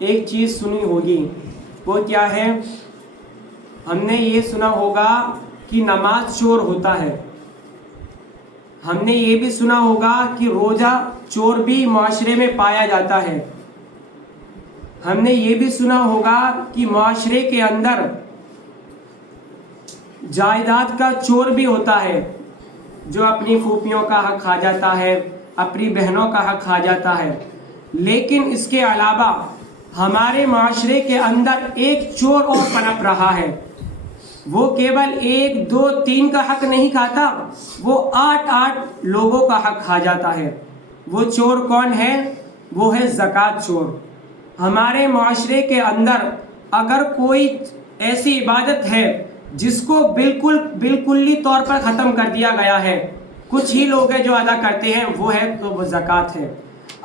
ایک چیز سنی ہوگی، وہ کیا ہے؟ ہم نے یہ سنا ہوگا کہ نماز چور ہوتا ہے، ہم نے یہ بھی سنا ہوگا کہ روزہ چور بھی معاشرے میں پایا جاتا ہے، ہم نے یہ بھی سنا ہوگا کہ معاشرے کے اندر جائیداد کا چور بھی ہوتا ہے، جو اپنی پھوپھیوں کا حق کھا جاتا ہے، اپنی بہنوں کا حق کھا جاتا ہے۔ لیکن اس کے علاوہ ہمارے معاشرے کے اندر ایک چور اور پنپ رہا ہے، وہ کیول 1 2 3 کا حق نہیں کھاتا، وہ 8 لوگوں کا حق کھا جاتا ہے۔ وہ چور کون ہے؟ وہ ہے زکوٰۃ چور۔ ہمارے معاشرے کے اندر اگر کوئی ایسی عبادت ہے جس کو بالکلی طور پر ختم کر دیا گیا ہے، کچھ ہی لوگ ہیں جو ادا کرتے ہیں، وہ زکوٰۃ ہے۔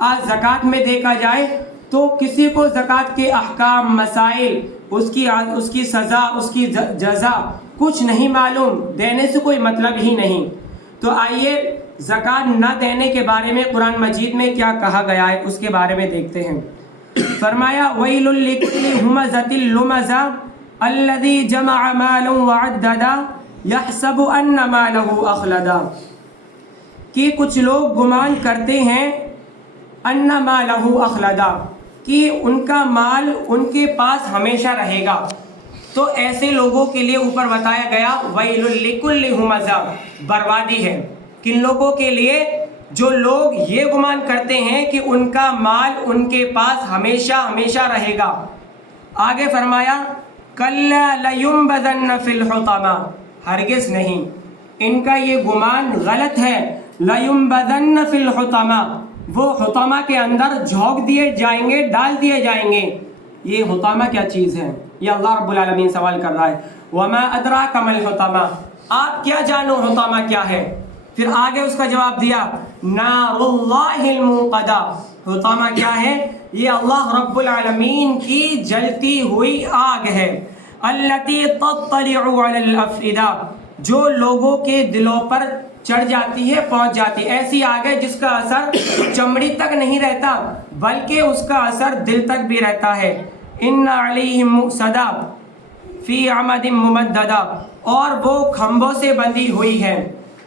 آج زکوٰۃ میں دیکھا جائے تو کسی کو زکوٰۃ کے احکام، مسائل، اس کی سزا، اس کی جزا کچھ نہیں معلوم، دینے سے کوئی مطلب ہی نہیں۔ تو آئیے زکوٰۃ نہ دینے کے بارے میں قرآن مجید میں کیا کہا گیا ہے اس کے بارے میں دیکھتے ہیں۔ فرمایا وَيْلٌ لِكُلِّ هُمَزَةٍ لُمَزَةٍ الَّذِي جَمَعَ مَالًا وَعَدَّدَهُ يَحْسَبُ أَنَّ مَالَهُ أَخْلَدَهُ، کہ کچھ لوگ گمان کرتے ہیں أَنَّ مَالَهُ أَخْلَدَهُ، کہ ان کا مال ان کے پاس ہمیشہ رہے گا۔ تو ایسے لوگوں کے لیے اوپر بتایا گیا وَيْلٌ لِكُلِّ هُمَزَةٍ، بربادی ہے کن لوگوں کے لیے؟ جو لوگ یہ گمان کرتے ہیں کہ ان کا مال ان کے پاس ہمیشہ رہے گا۔ آگے فرمایا كَلَّا لَيُنبَذَنَّ فِي الْحُطَمَةِ، ہرگز نہیں، ان کا یہ گمان غلط ہے۔ لَيُنبَذَنَّ فِي الْحُطَمَةِ، وہ حطمہ کے اندر جھونک دیے جائیں گے، ڈال دیے جائیں گے۔ یہ حطمہ کیا چیز ہے؟ یہ اللہ رب العالمین سوال کر رہا ہے۔ وَمَا أَدْرَاكَ مَا الْحُطَمَةِ، آپ کیا جانو حطمہ کیا ہے؟ پھر آگے اس کا جواب دیا نار اللہ الموقدہ، حطمہ کیا ہے؟ یہ اللہ رب العالمین کی جلتی ہوئی آگ ہے۔ التي تطلع على الافئدہ، جو لوگوں کے دلوں پر چڑھ جاتی ہے، پہنچ جاتی ہے۔ ایسی آگ ہے جس کا اثر چمڑی تک نہیں رہتا بلکہ اس کا اثر دل تک بھی رہتا ہے۔ ان علیہم مؤصدہ فی عمد ممددہ، اور وہ کھمبوں سے بندھی ہوئی ہے۔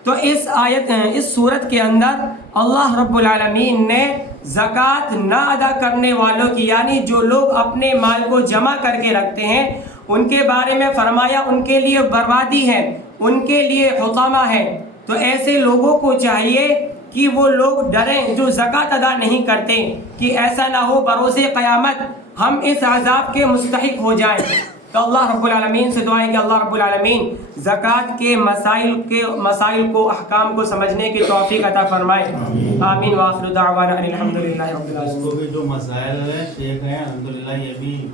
تو اس صورت کے اندر اللہ رب العالمین نے زکوٰۃ نہ ادا کرنے والوں کی، یعنی جو لوگ اپنے مال کو جمع کر کے رکھتے ہیں، ان کے بارے میں فرمایا ان کے لیے بربادی ہے، ان کے لیے حطمہ ہے۔ تو ایسے لوگوں کو چاہیے کہ وہ لوگ ڈریں جو زکوٰۃ ادا نہیں کرتے، کہ ایسا نہ ہو بروز قیامت ہم اس عذاب کے مستحق ہو جائیں۔ تو اللہ رب العالمین سے دعا ہے کہ اللہ رب العالمین زکوٰۃ کے مسائل کو، احکام کو سمجھنے کی توفیق عطا فرمائے۔ آمین۔ وآخر دعوانا ان الحمد للہ رب العالمین۔ جو مسائل ہیں شیخ ہیں الحمدللہ یہ بھی